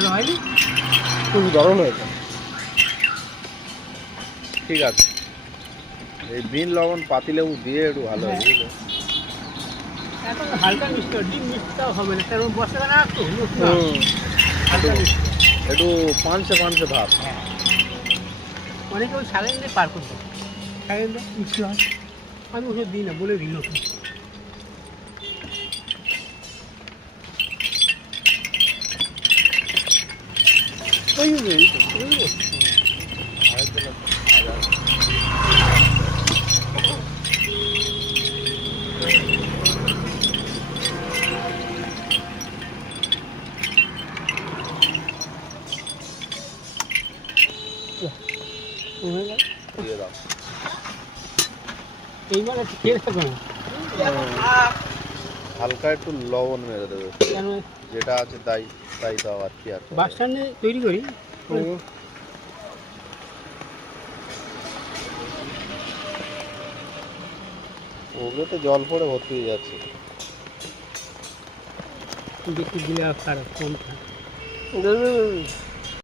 ভালো হয়নি? খুব দারুণ হয়েছে। ঠিক আছে, এই বিন লবণ পাতিলেবু দিয়ে একটু ভালো হবে, বুঝলে? এখন হালকা মিষ্টি হবে, ডিম মিষ্টিটাও হবে না, কারণ বর্ষাকালে আর তো নতুন আম, হালকা একটু মিষ্টি। একটু পানসে পানসে ভাব। হ্যাঁ, অনেকে ওই সালেন দিয়ে পার করতে সালেন দিয়ে মিষ্টি হয়, আমি ওসব দিই না, বলে দিই নতুন। এই যে, এই তো। আরেক দিন ভাজা। হয়ে গেল। দিয়ে দাও। এইবার একটু খেয়ে থাকো না। হালকা একটু লবণ মেরে দেবে, কেন যেটা আছে তাই তাই দাও, আর কি আর বাস স্ট্যান্ডে তৈরি করি, হুম। ওগুলোতে জল পড়ে ভর্তি হয়ে যাচ্ছে। বেশি দিলে আর খারাপ, কম খারাপ। দারুণ।